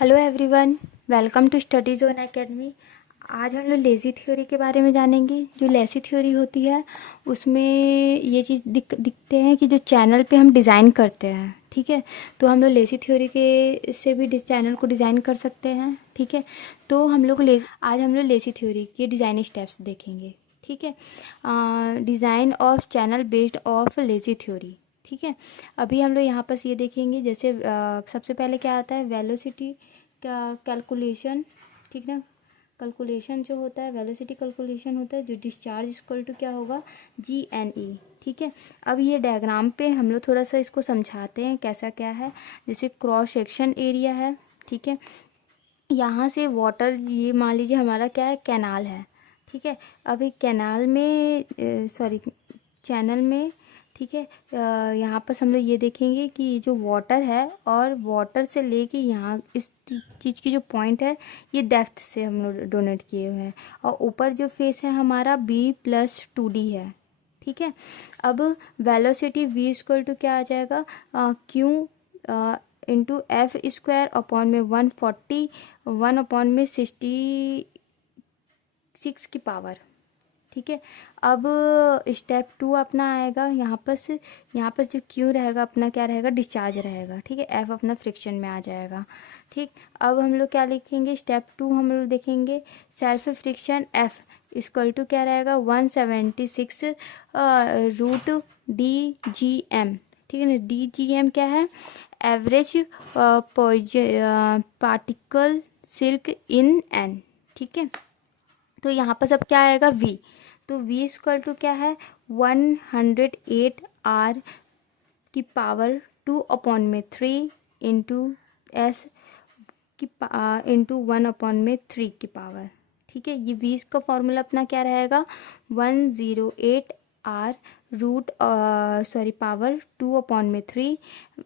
Hello everyone, welcome to Study Zone Academy. आज हम लोग लेज़ी थ्योरी के बारे में जानेंगे। जो लेज़ी थ्योरी होती है उसमें ये चीज़ दिखते हैं कि जो चैनल पे हम डिज़ाइन करते हैं, ठीक है, तो हम लोग लेज़ी थ्योरी के से भी चैनल को डिज़ाइन कर सकते हैं, ठीक है। तो आज हम लोग लेज़ी थ्योरी के डिज़ाइन स्टेप्स देखेंगे, ठीक है। Design of channel based of lazy theory, ठीक है। अभी हम लोग यहाँ पर ये देखेंगे, जैसे सबसे पहले क्या आता है, वेलोसिटी का कैलकुलेशन, ठीक ना। कैलकुलेशन जो होता है, वेलोसिटी कैलकुलेशन होता है, जो डिस्चार्ज इक्वल टू क्या होगा, GNE, ठीक है। अब ये डायग्राम पे हम लोग थोड़ा सा इसको समझाते हैं कैसा क्या है। जैसे क्रॉस सेक्शन एरिया है, ठीक है। यहाँ से वाटर, ये मान लीजिए हमारा क्या है, कैनाल है, ठीक है। अभी कैनाल में चैनल में, ठीक है, यहाँ पर हम लोग ये देखेंगे कि जो वाटर है और वाटर से लेके यहाँ इस चीज़ की जो पॉइंट है, ये डेप्थ से हम लोग डोनेट किए हुए हैं। और ऊपर जो फेस है हमारा B+2D है, ठीक है। अब वेलोसिटी V इक्वल टू क्या आ जाएगा, Q into F square upon में 141 अपॉन में 66 की पावर, ठीक है। अब स्टेप 2 अपना आएगा, यहाँ पर जो क्यू रहेगा अपना क्या रहेगा, डिस्चार्ज रहेगा, ठीक है। एफ अपना फ्रिक्शन में आ जाएगा, ठीक। अब हम लोग क्या लिखेंगे, स्टेप 2 हम लोग देखेंगे self friction F equal to क्या रहेगा, 176 √DGM, ठीक है ना। DGM क्या है, average particle silk in an, ठीक है। तो यहाँ पर सब क्या आएगा, V। तो V इक्वल टू क्या है, 108 R की पावर 2 अपॉन में 3 इंटू S की इंटू 1 अपॉन में 3 की पावर, ठीक है। ये V का फॉर्मूला अपना क्या रहेगा, 108 R पावर 2 अपॉन में 3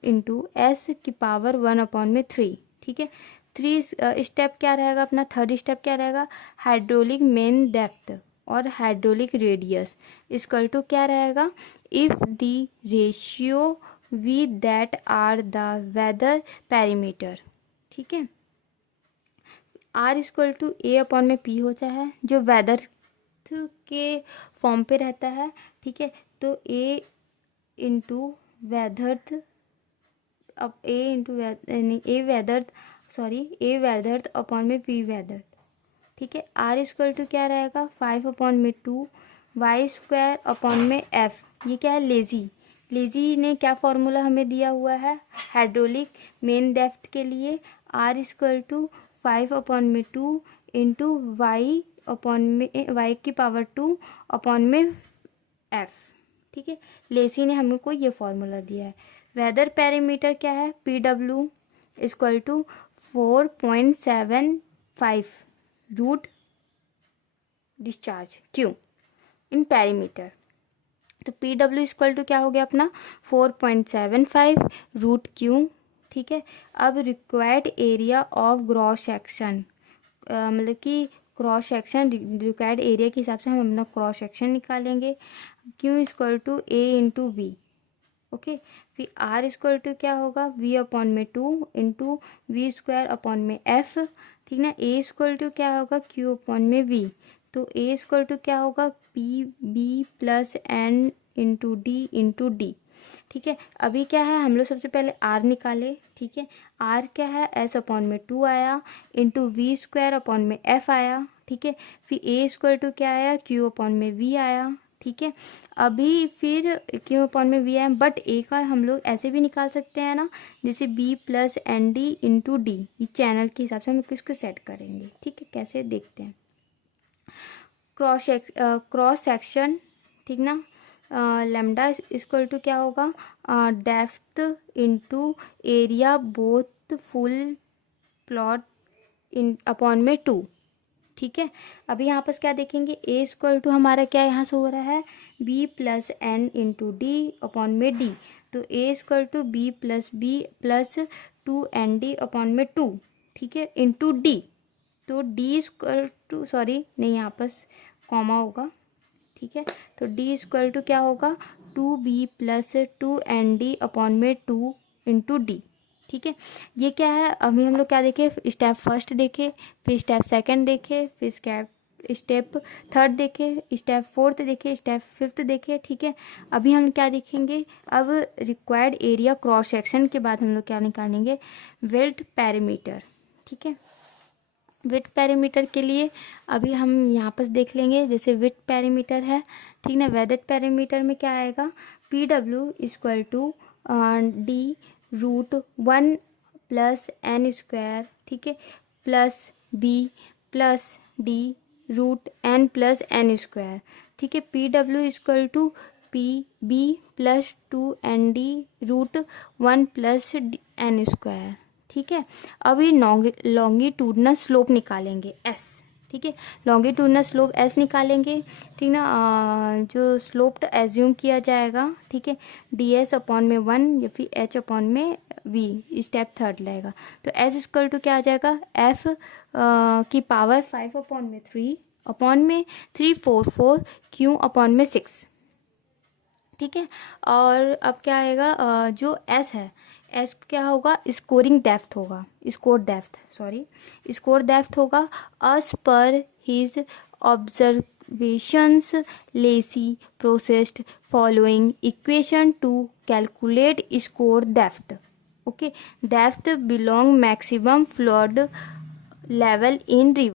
इंटू S की पावर 1 अपॉन में 3, ठीक है। स्टेप क्या रहेगा अपना, थर्ड स्टेप क्या रहेगा, हाइड्रोलिक मेन डेप्थ और हाइड्रोलिक रेडियस इक्वल टू क्या रहेगा, if the ratio we that are the wetted perimeter, ठीक है। R equal to A upon में P होता है, जो वेदर के फॉर्म पे रहता है, ठीक है। तो A इंटू वेदर्थ, अब A वेदर्थ अपॉन में P वेदर्थ, ठीक है। R इक्वल टू क्या रहेगा, 5 अपॉन में 2 वाई स्क्वायर अपॉन में F। ये क्या है, लेजी ने क्या फॉर्मूला हमें दिया हुआ है, हाइड्रोलिक मेन डेप्थ के लिए, R इक्वल टू 5 अपॉन में 2 इंटू वाई अपॉन में वाई की पावर 2 अपॉन में F, ठीक है। लेसी ने हमको ये फॉर्मूला दिया है। वेदर पैरामीटर क्या है, PW equal to 4.75 root discharge Q in perimeter. तो PW इक्वल टू क्या हो गया अपना, 4.75 रूट Q, ठीक है। अब required area of cross section, मतलब कि क्रॉस सेक्शन रिक्वायर्ड एरिया के हिसाब से हम अपना क्रॉस सेक्शन निकालेंगे। Q equal to A into V, okay. फिर R इक्वल टू क्या होगा, V अपॉन में 2 इंटू V स्क्वायर अपॉन में F, ठीक ना। A इक्वल टू क्या होगा, Q अपॉन में V। तो A इक्वल टू क्या होगा, PB+N इंटू D, ठीक है। अभी क्या है, हम लोग सबसे पहले R निकाले, ठीक है। R क्या है, S अपॉन में 2 आया इंटू V स्क्वायर अपॉन में F आया, ठीक है। फिर A इक्वल टू क्या आया, Q अपॉन में V आया, ठीक है। अभी फिर Q अपॉन में V आया, बट A का हम लोग ऐसे भी निकाल सकते हैं ना, जैसे B+ND इंटू D। ये चैनल के हिसाब से हम किसको सेट करेंगे, ठीक है। कैसे देखते हैं, क्रॉस सेक्शन, ठीक ना। लैम्डा इक्वल टू क्या होगा, depth into area both full plot in upon में 2, ठीक है। अभी यहाँ पर क्या देखेंगे, A इक्वल टू हमारा क्या यहाँ से हो रहा है, B+N इंटू D अपॉन में D। तो A equal to B+B+2ND upon में 2, ठीक है, इंटू D। तो D इक्वल टू, नहीं, यहाँ पर कॉमा होगा, ठीक है। तो D इक्वल टू क्या होगा, 2B+2ND अपॉन में 2 इंटू D, ठीक है, ये क्या है, अभी हम लोग क्या देखे, स्टेप फर्स्ट देखे, फिर स्टेप सेकंड देखे, फिर स्टेप थर्ड देखे, स्टेप फोर्थ देखे, स्टेप फिफ्थ देखे। ठीक है, अभी हम क्या देखेंगे, अब रिक्वायर्ड एरिया क्रॉस सेक्शन के बाद हम लोग क्या निकालेंगे, विड्थ पैरामीटर। ठीक है, विड्थ पैरामीटर के लिए अभी हम यहाँ पर देख लेंगे, जैसे विड्थ पैरामीटर है, ठीक ना, विड्थ पैरामीटर में क्या आएगा, P W equal to D root 1 plus N square, ठीक है, plus B plus D root N plus N square. ठीक है, P W equal to P B plus 2 N D root 1 plus N square. ठीक है, अब ये longitudinal slope निकालेंगे S. ठीक है, लॉन्गिट्यूडनल स्लोप एस निकालेंगे, ठीक ना, जो स्लोप एज्यूम किया जाएगा, ठीक है, डी एस अपॉन में 1 या फिर एच अपॉन में वी, स्टेप थर्ड लगेगा। तो एस इक्वल टू क्या आ जाएगा, एफ की पावर 5 अपॉन में 3 अपॉन में 344 क्यू अपॉन में 6। ठीक है, और अब क्या आएगा, जो एस है, एस क्या होगा, स्कोरिंग डेप्थ होगा, स्कोर डेप्थ होगा as per his observations Lacey processed following equation to calculate score depth. Okay, depth below maximum flood level in